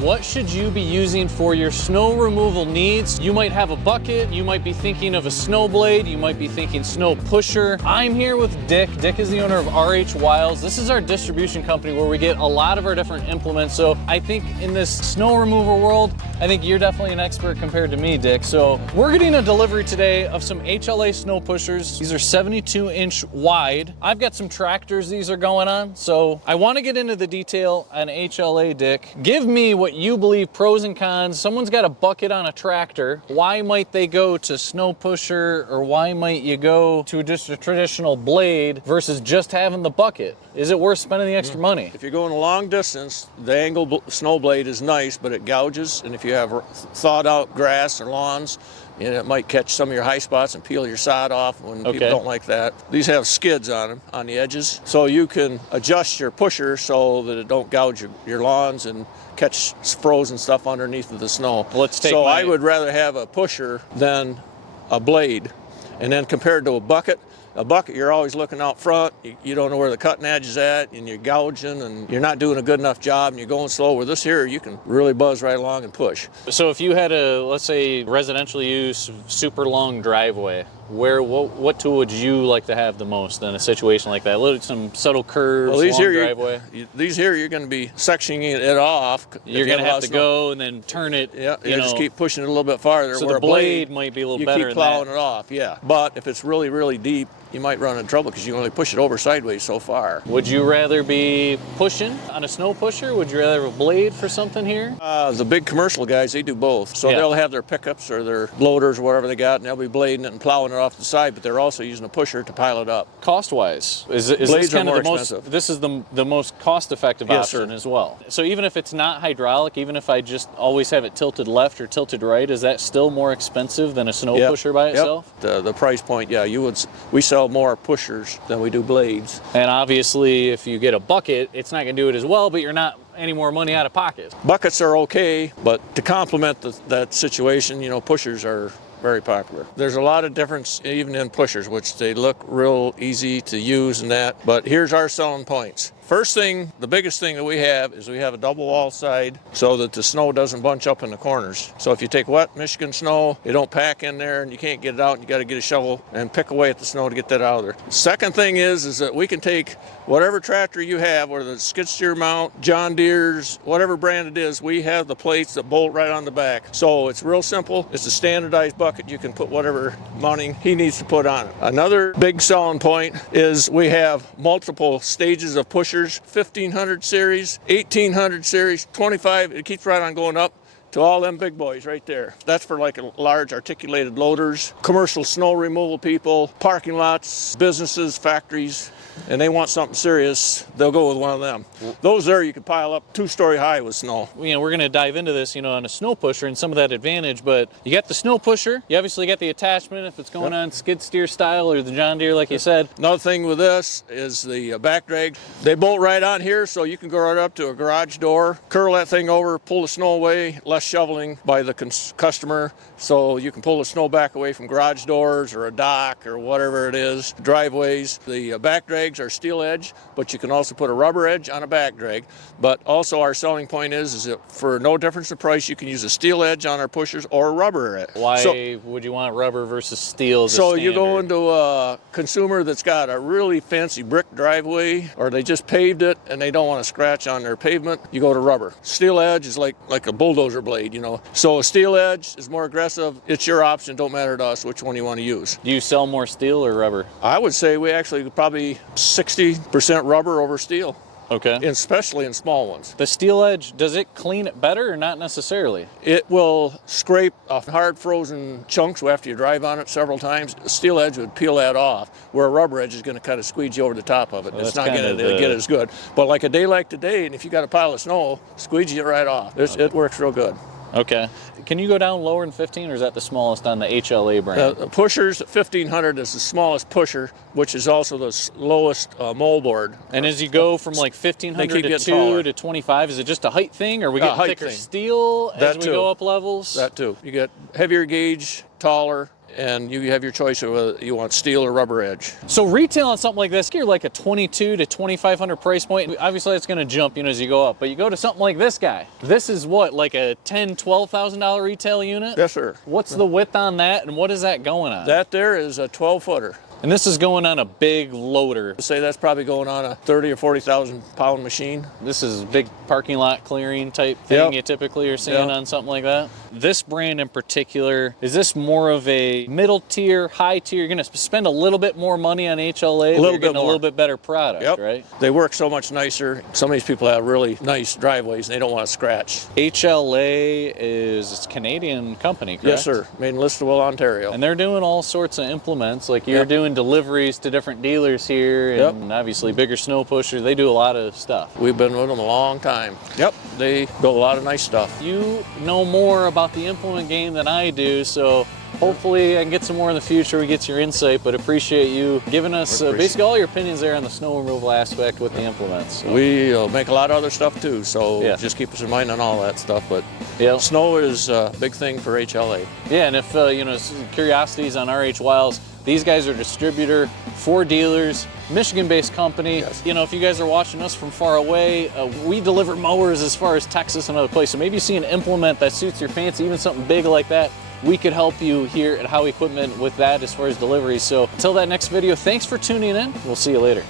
What should you be using for your snow removal needs? You might have a bucket, you might be thinking of a snow blade, you might be thinking snow pusher. I'm here with Dick. Dick is the owner of RH Wiles. This is our distribution company where we get a lot of our different implements. So I think in this snow removal world, I think you're definitely an expert compared to me, Dick. So we're getting a delivery today of some HLA snow pushers. These are 72-inch wide. I've got some tractors these are going on. So I want to get into the detail on HLA, Dick. Give me what you believe pros and cons. Someone's got a bucket on a tractor. Why might they go to snow pusher, or why might you go to just a traditional blade versus just having the bucket? Is it worth spending the extra money? If you're going a long distance, the angle snow blade is nice, but it gouges, and if you have thawed out grass or lawns, it might catch some of your high spots and peel your sod off when people don't like that. These have skids on them on the edges, so you can adjust your pusher so that it don't gouge your lawns and catch frozen stuff underneath of the snow. So I would rather have a pusher than a blade. And then compared to a bucket, you're always looking out front. You don't know where the cutting edge is at, and you're gouging, and you're not doing a good enough job, and you're going slow. With this here, you can really buzz right along and push. So if you had a, let's say, residential use, super long driveway, what tool would you like to have the most in a situation like that? Some subtle curves, long driveway? These here, you're going to be sectioning it off. You're going to have to go and then turn it. Yeah, you just keep pushing it a little bit farther. So the blade might be a little better. You keep plowing it off, yeah. But if it's really, really deep, you might run into trouble because you only push it over sideways so far. Would you rather be pushing on a snow pusher? Would you rather have a blade for something here? The big commercial guys, they do both. So they'll have their pickups or their loaders or whatever they got, and they'll be blading it and plowing it off the side, but they're also using a pusher to pile it up. Cost-wise, is Blades this kind are more of the expensive. most, this is the most cost-effective option as well. So even if it's not hydraulic, even if I just always have it tilted left or tilted right, is that still more expensive than a snow pusher by itself? The price point, we sell more pushers than we do blades. And obviously, if you get a bucket, it's not going to do it as well, but you're not any more money out of pocket. Buckets are okay, but to complement that situation, pushers are very popular. There's a lot of difference even in pushers, which they look real easy to use and that, but here's our selling points. First thing, the biggest thing that we have is we have a double wall side so that the snow doesn't bunch up in the corners. So if you take wet Michigan snow, it don't pack in there and you can't get it out, and you got to get a shovel and pick away at the snow to get that out of there. Second thing is that we can take whatever tractor you have, whether it's skid steer mount, John Deere's, whatever brand it is, we have the plates that bolt right on the back. So it's real simple. It's a standardized bucket. You can put whatever mounting he needs to put on it. Another big selling point is we have multiple stages of pushers. 1500 series, 1800 series, 25, it keeps right on going up to all them big boys right there. That's for like large articulated loaders, commercial snow removal people, parking lots, businesses, factories, and they want something serious, they'll go with one of them. Those there you can pile up 2-story high with snow. We're going to dive into this, on a snow pusher and some of that advantage, but you got the snow pusher, you obviously got the attachment if it's going on skid steer style or the John Deere like you said. Another thing with this is the back drag. They bolt right on here, so you can go right up to a garage door, curl that thing over, pull the snow away, less shoveling by the customer, so you can pull the snow back away from garage doors or a dock or whatever it is, driveways. The back drags are steel edge, but you can also put a rubber edge on a back drag. But also our selling point is that for no difference in price, you can use a steel edge on our pushers or a rubber edge. Why would you want rubber versus steel as a So standard? you go into a consumer that's got a really fancy brick driveway, or they just paved it and they don't want to scratch on their pavement, you go to rubber. Steel edge is like a bulldozer blade, So a steel edge is more aggressive. It's your option. Don't matter to us which one you want to use. Do you sell more steel or rubber? I would say we actually probably 60% rubber over steel. Okay. Especially in small ones. The steel edge, does it clean it better or not necessarily? It will scrape off hard frozen chunks after you drive on it several times. A steel edge would peel that off, where a rubber edge is going to kind of squeeze you over the top of it. It's not going to get as good. But like a day like today, and if you got a pile of snow, squeeze it right off. It works real good. Okay. Can you go down lower than 15, or is that the smallest on the HLA brand? The pushers, 1500 is the smallest pusher, which is also the lowest moldboard. And as you go from like 1500 to 2 to 25, is it just a height thing, or we get thicker steel as we go up levels? That too. You get heavier gauge, taller, and you have your choice of whether you want steel or rubber edge. So retail on something like this, you're like a 22 to 2,500 price point. Obviously that's gonna jump, you know, as you go up, but you go to something like this guy. This is what, like a $10,000, $12,000 retail unit? Yes, sir. What's the width on that, and what is that going on? That there is a 12-footer. And this is going on a big loader. I'd say that's probably going on a 30 or 40,000 pound machine. This is big parking lot clearing type thing. Yep. You typically are seeing Yep. on something like that. This brand in particular, is this more of a middle tier, high tier? You're gonna spend a little bit more money on HLA, but you're getting a little bit better product, Yep. right? They work so much nicer. Some of these people have really nice driveways and they don't want to scratch. HLA is a Canadian company, correct? Yes, sir. Made in Listowel, Ontario. And they're doing all sorts of implements. Like you're Yep. doing deliveries to different dealers here, Yep. and obviously bigger snow pushers. They do a lot of stuff. We've been with them a long time. Yep. They build a lot of nice stuff. You know more about the implement game than I do, so hopefully I can get some more in the future. We get your insight, but appreciate you giving us basically all your opinions there on the snow removal aspect with the implements. So. We make a lot of other stuff too, so Yeah. just keep us in mind on all that stuff. But Yeah. snow is a big thing for HLA. Yeah, and if you know, curiosities on RH Wiles, these guys are a distributor for dealers, Michigan-based company. Yes. You know, if you guys are watching us from far away, we deliver mowers as far as Texas and other places. So maybe you see an implement that suits your fancy, even something big like that. We could help you here at Howe Equipment with that as far as deliveries. So until that next video, thanks for tuning in. We'll see you later.